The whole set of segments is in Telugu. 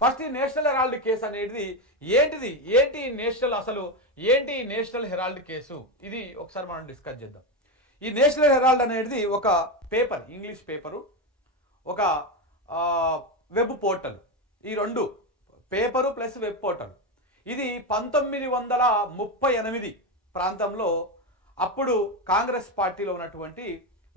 ఫస్ట్ ఈ నేషనల్ హెరాల్డ్ కేసు అనేది ఏంటి నేషనల్ అసలు ఏంటి నేషనల్ హెరాల్డ్ కేసు, ఇది ఒకసారి మనం డిస్కస్ చేద్దాం. ఈ నేషనల్ హెరాల్డ్ అనేది ఒక పేపర్, ఇంగ్లీష్ పేపరు, ఒక వెబ్ పోర్టల్. ఈ రెండు పేపరు ప్లస్ వెబ్ పోర్టల్. ఇది 1938 ప్రాంతంలో అప్పుడు కాంగ్రెస్ పార్టీలో ఉన్నటువంటి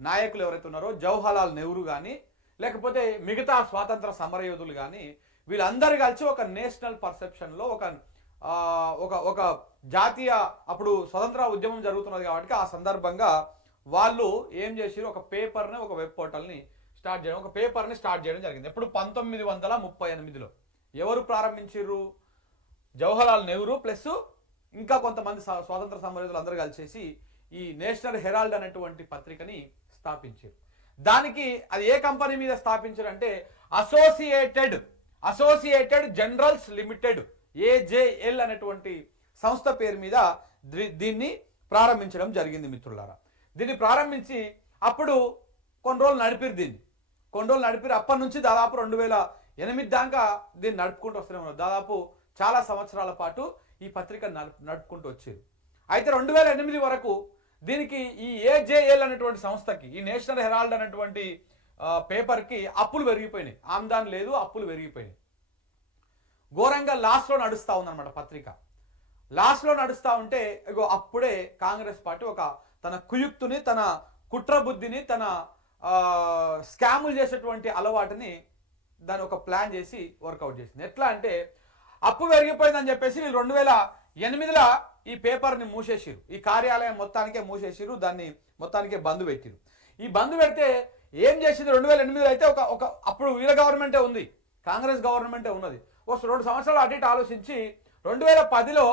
నాయకులు ఎవరైతే ఉన్నారో జవహర్లాల్ నెహ్రూ కానీ లేకపోతే మిగతా స్వాతంత్ర సమరయోధులు కానీ వీళ్ళందరూ కలిసి ఒక నేషనల్ పర్సెప్షన్లో ఒక జాతీయ, అప్పుడు స్వతంత్ర ఉద్యమం జరుగుతున్నది కాబట్టి ఆ సందర్భంగా వాళ్ళు ఏం చేసారు, ఒక పేపర్ని, ఒక వెబ్ పోర్టల్ని స్టార్ట్ చేయడం జరిగింది. ఎప్పుడు 1938లో. ఎవరు ప్రారంభించారు? జవహర్లాల్ నెహ్రూ ప్లస్ ఇంకా కొంతమంది స్వాతంత్ర సమరయోధులు అందరూ కలిసేసి ఈ నేషనల్ హెరాల్డ్ అనేటువంటి పత్రికని స్థాపించారు. దానికి అది ఏ కంపెనీ మీద స్థాపించారు అంటే అసోసియేటెడ్ జర్నల్స్ లిమిటెడ్, ఏజేఎల్ అనేటువంటి సంస్థ పేరు మీద దీన్ని జరిగింది మిత్రులారా. దీన్ని ప్రారంభించి అప్పుడు కొన్ని రోజులు నడిపిరు. అప్పటి నుంచి దాదాపు 2008 దాకా దీన్ని నడుపుకుంటూ వస్తూనే ఉన్నారు. దాదాపు చాలా సంవత్సరాల పాటు ఈ పత్రిక నడుపుకుంటూ వచ్చారు. అయితే 2008 వరకు దీనికి ఈ ఏజేఎల్ అనేటువంటి సంస్థకి, ఈ నేషనల్ హెరాల్డ్ అనేటువంటి పేపర్కి అప్పులు పెరిగిపోయినాయి. ఆమ్దాన్ లేదు, అప్పులు పెరిగిపోయినాయి. ఘోరంగా లాస్ట్లో నడుస్తూ ఉందన్నమాట పత్రిక. లాస్ట్లో నడుస్తూ ఉంటే అప్పుడే కాంగ్రెస్ పార్టీ తన కుయుక్తుని, తన కుట్ర బుద్ధిని, తన స్కాములు చేసేటువంటి అలవాటుని దాన్ని ఒక ప్లాన్ చేసి వర్కౌట్ చేసింది. ఎట్లా అంటే అప్పు పెరిగిపోయిందని చెప్పేసి వీళ్ళు 2008లో ఈ పేపర్ని మూసేసిరు, ఈ కార్యాలయం మొత్తానికే మూసేసిరు, దాన్ని మొత్తానికే బంద్ పెట్టిరు. ఈ బంద్ పెడితే ఏం చేసింది 2008లో అయితే అప్పుడు వీళ్ళ గవర్నమెంటే ఉంది, కాంగ్రెస్ గవర్నమెంటే ఉన్నది. 2 సంవత్సరాలు అటు ఇటు ఆలోచించి 2010లో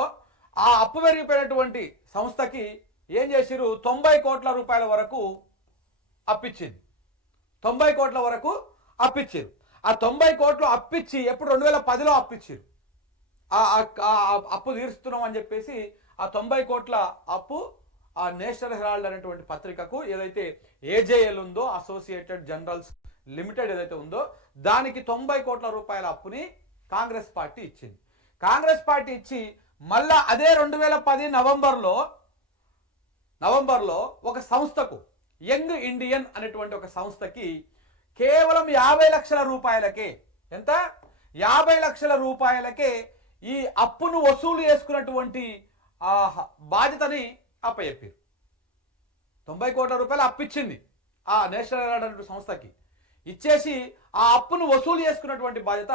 ఆ అప్పు పెరిగిపోయినటువంటి సంస్థకి ఏం చేసిరు, 90 కోట్ల రూపాయల వరకు అప్పిచ్చింది. 90 కోట్ల వరకు అప్పిచ్చారు. ఆ 90 కోట్లు అప్పిచ్చి ఎప్పుడు 2010లో అప్పిచ్చారు. అప్పు తీరుస్తున్నాం అని చెప్పేసి ఆ 90 కోట్ల అప్పు ఆ నేషనల్ హెరాల్డ్ అనేటువంటి పత్రికకు ఏదైతే ఏజేఎల్ ఉందో, అసోసియేటెడ్ జర్నల్స్ లిమిటెడ్ ఏదైతే ఉందో, దానికి 90 కోట్ల రూపాయల అప్పుని కాంగ్రెస్ పార్టీ ఇచ్చింది. కాంగ్రెస్ పార్టీ ఇచ్చి మళ్ళా అదే 2010 నవంబర్లో ఒక సంస్థకు, యంగ్ ఇండియన్ అనేటువంటి ఒక సంస్థకి కేవలం 50 లక్షల రూపాయలకే, ఎంత 50 లక్షల రూపాయలకే ఈ అప్పును వసూలు చేసుకున్నటువంటి బాధ్యతని అప్పచెప్పారు. 90 కోట్ల రూపాయలు అప్పిచ్చింది ఆ నేషనల్ హెరాల్డ్ అనేటువంటి సంస్థకి. ఇచ్చేసి ఆ అప్పును వసూలు చేసుకున్నటువంటి బాధ్యత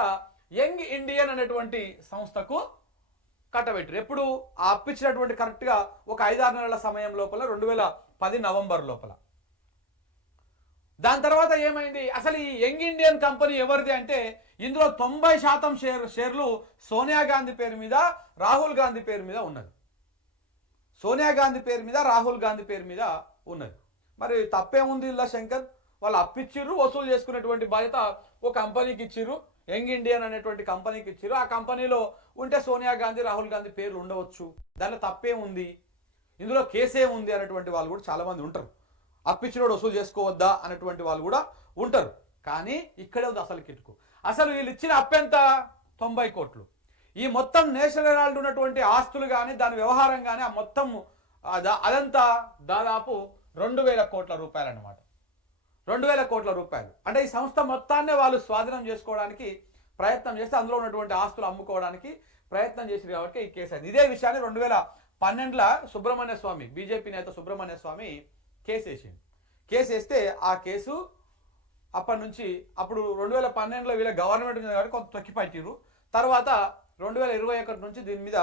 యంగ్ ఇండియన్ అనేటువంటి సంస్థకు కట్టబెట్టారు. ఎప్పుడు ఆ అప్పిచ్చినటువంటి కరెక్ట్గా ఒక 5-6 నెలల సమయం లోపల, 2010 నవంబర్ లోపల. దాని తర్వాత ఏమైంది, అసలు ఈ యంగ్ ఇండియన్ కంపెనీ ఎవరిది అంటే ఇందులో 90% షేర్లు సోనియా గాంధీ పేరు మీద, రాహుల్ గాంధీ పేరు మీద ఉన్నది. సోనియా గాంధీ పేరు మీద, రాహుల్ గాంధీ పేరు మీద ఉన్నది. మరి తప్పేముంది ఇలా శంకర్? వాళ్ళు అప్పిచ్చిర్రు, వసూలు చేసుకునేటువంటి బాధ్యత ఒక కంపెనీకి ఇచ్చిర్రు, యంగ్ ఇండియన్ అనేటువంటి కంపెనీకి ఇచ్చిర్రు. ఆ కంపెనీలో ఉంటే సోనియా గాంధీ, రాహుల్ గాంధీ పేర్లు ఉండవచ్చు, దాంట్లో తప్పేముంది, ఇందులో కేసే ఉంది అనేటువంటి వాళ్ళు కూడా చాలామంది ఉంటారు. అప్పిచ్చినోడు వసూలు చేసుకోవద్దా అనేటువంటి వాళ్ళు కూడా ఉంటారు. కానీ ఇక్కడే ఉంది అసలు కిటుకు. అసలు వీళ్ళు ఇచ్చిన అప్పెంత? 90 కోట్లు. ఈ మొత్తం నేషనల్ హెరాల్డ్ ఉన్నటువంటి ఆస్తులు కానీ, దాని వ్యవహారం కానీ, ఆ మొత్తం అదంతా దాదాపు 2000 కోట్ల రూపాయలు అన్నమాట. 2000 కోట్ల రూపాయలు అంటే ఈ సంస్థ మొత్తాన్నే వాళ్ళు స్వాధీనం చేసుకోవడానికి ప్రయత్నం చేస్తే, అందులో ఉన్నటువంటి ఆస్తులు అమ్ముకోవడానికి ప్రయత్నం చేశారు కాబట్టి ఈ కేసు అయింది. ఇదే విషయాన్ని 2012లో సుబ్రహ్మణ్య స్వామి, బీజేపీ నేత సుబ్రహ్మణ్య స్వామి కేసు వేసింది. కేసు వేస్తే ఆ కేసు అప్పటి నుంచి, అప్పుడు 2012లో వీళ్ళ గవర్నమెంట్ ఉంది కాబట్టి కొంత తొక్కిపట్టిరు. తర్వాత 2021 నుంచి దీని మీద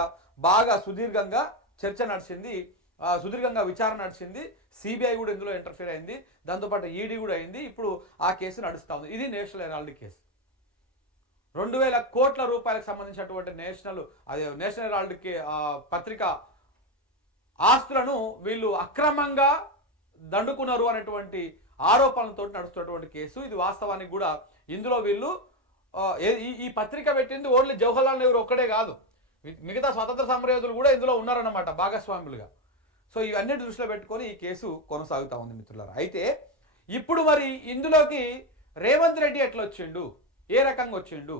బాగా సుదీర్ఘంగా చర్చ నడిచింది, సుదీర్ఘంగా విచారణ నడిచింది. సిబిఐ కూడా ఇందులో ఇంటర్ఫియర్ అయింది, దాంతోపాటు ఈడీ కూడా అయింది. ఇప్పుడు ఆ కేసు నడుస్తూ ఉంది. ఇది నేషనల్ హెరాల్డ్ కేసు. 2000 కోట్ల రూపాయలకు సంబంధించినటువంటి నేషనల్ హెరాల్డ్ పత్రిక ఆస్తులను వీళ్ళు అక్రమంగా దండుకున్నారు అనేటువంటి ఆరోపణలతో నడుస్తున్నటువంటి కేసు ఇది. వాస్తవానికి కూడా ఇందులో వీళ్ళు ఈ పత్రిక పెట్టింది ఓన్లీ జవహర్లాల్ నెహ్రూ ఒక్కడే కాదు, మిగతా స్వతంత్ర సమరయోధులు కూడా ఇందులో ఉన్నారన్నమాట భాగస్వాములుగా. సో ఇవన్నీ దృష్టిలో పెట్టుకొని ఈ కేసు కొనసాగుతూ ఉంది మిత్రులారా. అయితే ఇప్పుడు మరి ఇందులోకి రేవంత్ రెడ్డి ఎట్లా వచ్చిండు, ఏ రకంగా వచ్చిండు,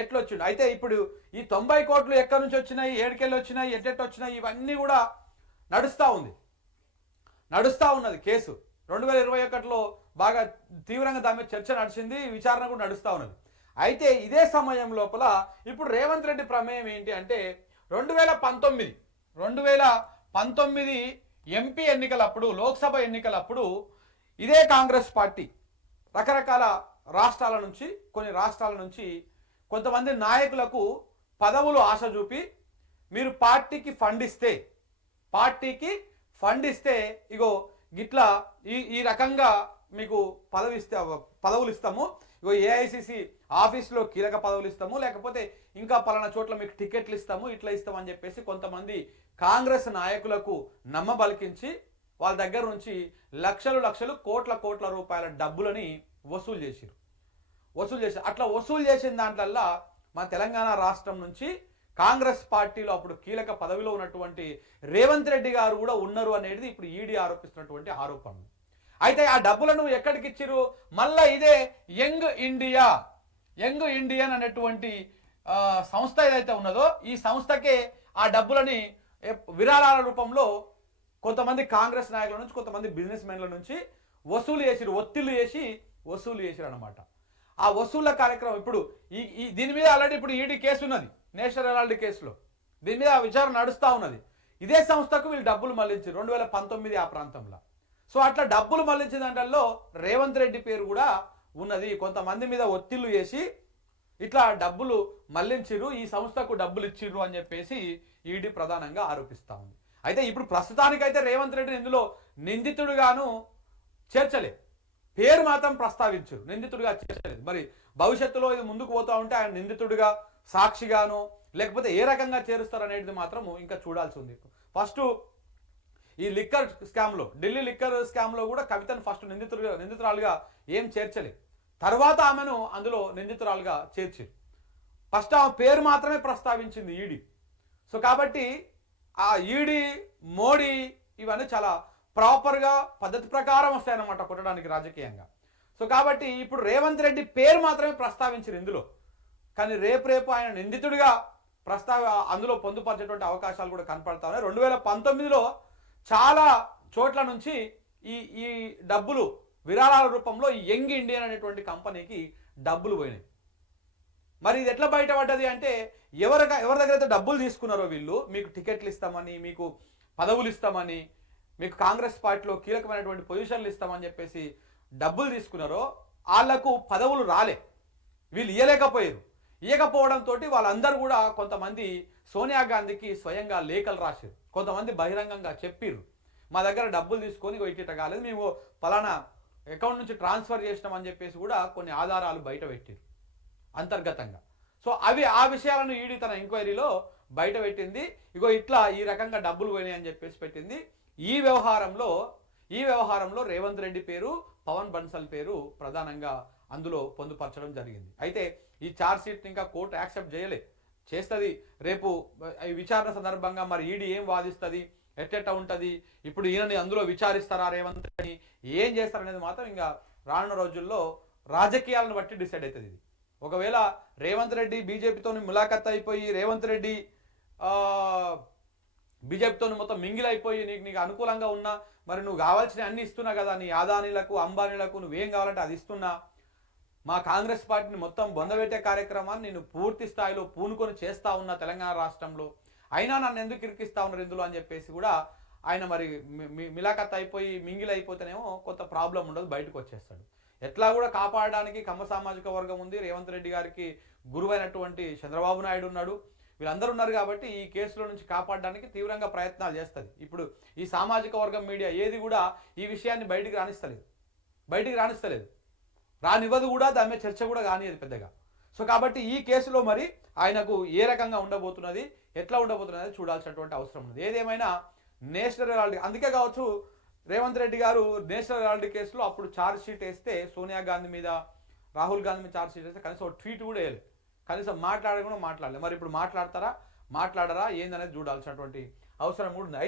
ఎట్లొచ్చిండు. అయితే ఇప్పుడు ఈ 90 కోట్లు ఎక్కడి నుంచి వచ్చినాయి, ఏడుకెళ్ళి వచ్చినాయి, ఎట్టెట్టు వచ్చినాయి, ఇవన్నీ కూడా నడుస్తా ఉన్నది కేసు. 2021లో బాగా తీవ్రంగా దాని మీద చర్చ నడిచింది, విచారణ కూడా నడుస్తూ ఉన్నది. అయితే ఇదే సమయం లోపల ఇప్పుడు రేవంత్ రెడ్డి ప్రమేయం ఏంటి అంటే 2019 ఎంపీ ఎన్నికలప్పుడు, లోక్సభ ఎన్నికలప్పుడు ఇదే కాంగ్రెస్ పార్టీ రకరకాల రాష్ట్రాల నుంచి, కొన్ని రాష్ట్రాల నుంచి కొంతమంది నాయకులకు పదవులు ఆశ చూపి మీరు పార్టీకి ఫండ్ ఇస్తే ఇగో గిట్లా ఈ రకంగా మీకు పదవులు ఇస్తాము, ఇగో ఏఐసిసి ఆఫీస్లో కీలక పదవులు ఇస్తాము, లేకపోతే ఇంకా పలానా చోట్ల మీకు టికెట్లు ఇస్తాము, ఇట్లా ఇస్తామని చెప్పేసి కొంతమంది కాంగ్రెస్ నాయకులకు నమ్మబలికించి వాళ్ళ దగ్గర నుంచి లక్షలు కోట్ల రూపాయల డబ్బులని వసూలు చేశారు. అట్లా వసూలు చేసిన దాంట్లల్లా మన తెలంగాణ రాష్ట్రం నుంచి కాంగ్రెస్ పార్టీలో అప్పుడు కీలక పదవిలో ఉన్నటువంటి రేవంత్ రెడ్డి గారు కూడా ఉన్నారు అనేది ఇప్పుడు ఈడీ ఆరోపిస్తున్నటువంటి ఆరోపణలు. అయితే ఆ డబ్బులను ఎక్కడికి ఇచ్చిరు? మళ్ళా ఇదే యంగ్ ఇండియన్ అనేటువంటి సంస్థ ఏదైతే ఉన్నదో ఈ సంస్థకే ఆ డబ్బులని విరాళాల రూపంలో కొంతమంది కాంగ్రెస్ నాయకుల నుంచి, కొంతమంది బిజినెస్ మెన్ల నుంచి ఒత్తిళ్లు చేసి వసూలు చేసిరు అనమాట. ఆ వసూళ్ల కార్యక్రమం ఇప్పుడు దీని మీద ఆల్రెడీ ఇప్పుడు ఈడీ కేసు ఉన్నది, నేషనల్ హెరాల్డ్ కేసులో. దీని మీద విచారణ నడుస్తూ ఉన్నది. ఇదే సంస్థకు వీళ్ళు డబ్బులు మళ్లించారు 2019 ఆ ప్రాంతంలో. సో అట్లా డబ్బులు మళ్లించిన దాంట్లో రేవంత్ రెడ్డి పేరు కూడా ఉన్నది. కొంతమంది మీద ఒత్తిళ్లు చేసి ఇట్లా డబ్బులు మళ్లించిరు, ఈ సంస్థకు డబ్బులు ఇచ్చిర్రు అని చెప్పేసి ఈడీ ప్రధానంగా ఆరోపిస్తూ ఉంది. అయితే ఇప్పుడు ప్రస్తుతానికైతే రేవంత్ రెడ్డిని ఇందులో నిందితుడుగాను చేర్చలేదు, పేరు మాత్రం ప్రస్తావించారు, నిందితుడిగా చేర్చలేదు. మరి భవిష్యత్తులో ఇది ముందుకు పోతా ఉంటే ఆయన నిందితుడిగా, సాక్షిగాను, లేకపోతే ఏ రకంగా చేరుస్తారు అనేది మాత్రం ఇంకా చూడాల్సి ఉంది. ఫస్ట్ ఈ లిక్కర్ స్కామ్లో, ఢిల్లీ లిక్కర్ స్కామ్లో కూడా కవితను ఫస్ట్ నిందితురాలుగా ఏం చేర్చలేదు, తర్వాత ఆమెను అందులో నిందితురాలుగా చేర్చారు. ఫస్ట్ ఆమె పేరు మాత్రమే ప్రస్తావించింది ఈడీ. సో కాబట్టి ఆ ఈడీ, మోడీ ఇవన్నీ చాలా ప్రాపర్గా పద్ధతి ప్రకారం వస్తాయన్నమాట కొట్టడానికి రాజకీయంగా. సో కాబట్టి ఇప్పుడు రేవంత్ రెడ్డి పేరు మాత్రమే ప్రస్తావించారు ఇందులో, కానీ రేపు ఆయన నిందితుడిగా అందులో పొందుపరిచేటువంటి అవకాశాలు కూడా కనపడతా ఉన్నాయి. 2019లో చాలా చోట్ల నుంచి ఈ డబ్బులు విరాళాల రూపంలో ఈ యంగ్ ఇండియన్ అనేటువంటి కంపెనీకి డబ్బులు పోయినాయి. మరి ఇది ఎట్లా బయటపడ్డది అంటే ఎవరి దగ్గర అయితే డబ్బులు తీసుకున్నారో వీళ్ళు, మీకు టికెట్లు ఇస్తామని, మీకు పదవులు ఇస్తామని, మీకు కాంగ్రెస్ పార్టీలో కీలకమైనటువంటి పొజిషన్లు ఇస్తామని చెప్పేసి డబ్బులు తీసుకున్నారో వాళ్లకు పదవులు రాలే, వీళ్ళు ఇవ్వకపోవడంతో వాళ్ళందరూ కూడా కొంతమంది సోనియా గాంధీకి స్వయంగా లేఖలు రాశారు, కొంతమంది బహిరంగంగా చెప్పిర్రు మా దగ్గర డబ్బులు తీసుకొని ఇట్ట కాలేదు, మేము పలానా అకౌంట్ నుంచి ట్రాన్స్ఫర్ చేసినామని చెప్పేసి కూడా కొన్ని ఆధారాలు బయట పెట్టారు అంతర్గతంగా. సో ఆ విషయాలను ఈడీ తన ఎంక్వైరీలో బయట పెట్టింది. ఇగో ఇట్లా ఈ రకంగా డబ్బులు పోయినాయి అని చెప్పేసి పెట్టింది. ఈ వ్యవహారంలో రేవంత్ రెడ్డి పేరు, పవన్ బన్సల్ పేరు ప్రధానంగా అందులో పొందుపరచడం జరిగింది. అయితే ఈ ఛార్జ్ షీట్ ఇంకా కోర్టు యాక్సెప్ట్ చేస్తుంది. రేపు ఈ విచారణ సందర్భంగా మరి ఈడీ ఏం వాదిస్తుంది, ఎట్టెట్ట ఉంటుంది, ఇప్పుడు ఈయనని అందులో విచారిస్తారా రేవంత్ రెడ్డి, ఏం చేస్తారనేది మాత్రం ఇంకా రానున్న రోజుల్లో రాజకీయాలను బట్టి డిసైడ్ అవుతుంది. ఇది ఒకవేళ రేవంత్ రెడ్డి బీజేపీతో ములాఖత్ అయిపోయి, రేవంత్ రెడ్డి బీజేపీతో మొత్తం మింగిల్ అయిపోయి నీకు అనుకూలంగా ఉన్నా, మరి నువ్వు కావాల్సిన అన్ని ఇస్తున్నా కదా, నీ అదానీలకు అంబానీలకు నువ్వేం కావాలంటే అది ఇస్తున్నా, మా కాంగ్రెస్ పార్టీని మొత్తం బొందబెట్టే కార్యక్రమాన్ని నేను పూర్తి స్థాయిలో పూనుకొని చేస్తా ఉన్నా తెలంగాణ రాష్ట్రంలో, అయినా నన్ను ఎందుకు ఇరికిస్తా ఉన్నారు ఇందులో అని చెప్పేసి కూడా ఆయన మరి మిలాఖత్ అయిపోయి మింగిల్ అయిపోతేనేమో కొంత ప్రాబ్లం ఉండదు, బయటకు వచ్చేస్తాడు. ఎట్లా కూడా కాపాడడానికి కమ్మ సామాజిక వర్గం ఉంది, రేవంత్ రెడ్డి గారికి గురువైనటువంటి చంద్రబాబు నాయుడు ఉన్నాడు, వీళ్ళందరూ ఉన్నారు. కాబట్టి ఈ కేసులో నుంచి కాపాడడానికి తీవ్రంగా ప్రయత్నాలు చేస్తుంది. ఇప్పుడు ఈ సామాజిక వర్గం మీడియా ఏది కూడా ఈ విషయాన్ని బయటికి రాణిస్తలేదు, రానివ్వదు కూడా, దాని మీద చర్చ కూడా కానియదు పెద్దగా. సో కాబట్టి ఈ కేసులో మరి ఆయనకు ఏ రకంగా ఉండబోతున్నది, ఎట్లా ఉండబోతున్నది చూడాల్సినటువంటి అవసరం ఉంది. ఏదేమైనా నేషనల్ హెరాల్డ్, అందుకే కావచ్చు రేవంత్ రెడ్డి గారు నేషనల్ హెరాల్డ్ కేసులో అప్పుడు ఛార్జ్ షీట్ వేస్తే సోనియా గాంధీ మీద, రాహుల్ గాంధీ మీద ఛార్జ్ షీట్ వేస్తే కనీసం ఒక ట్వీట్ కూడా వేయలేదు, కనీసం మాట్లాడలేదు. మరి ఇప్పుడు మాట్లాడరా ఏందనేది చూడాల్సినటువంటి అవసరం కూడా ఉంది.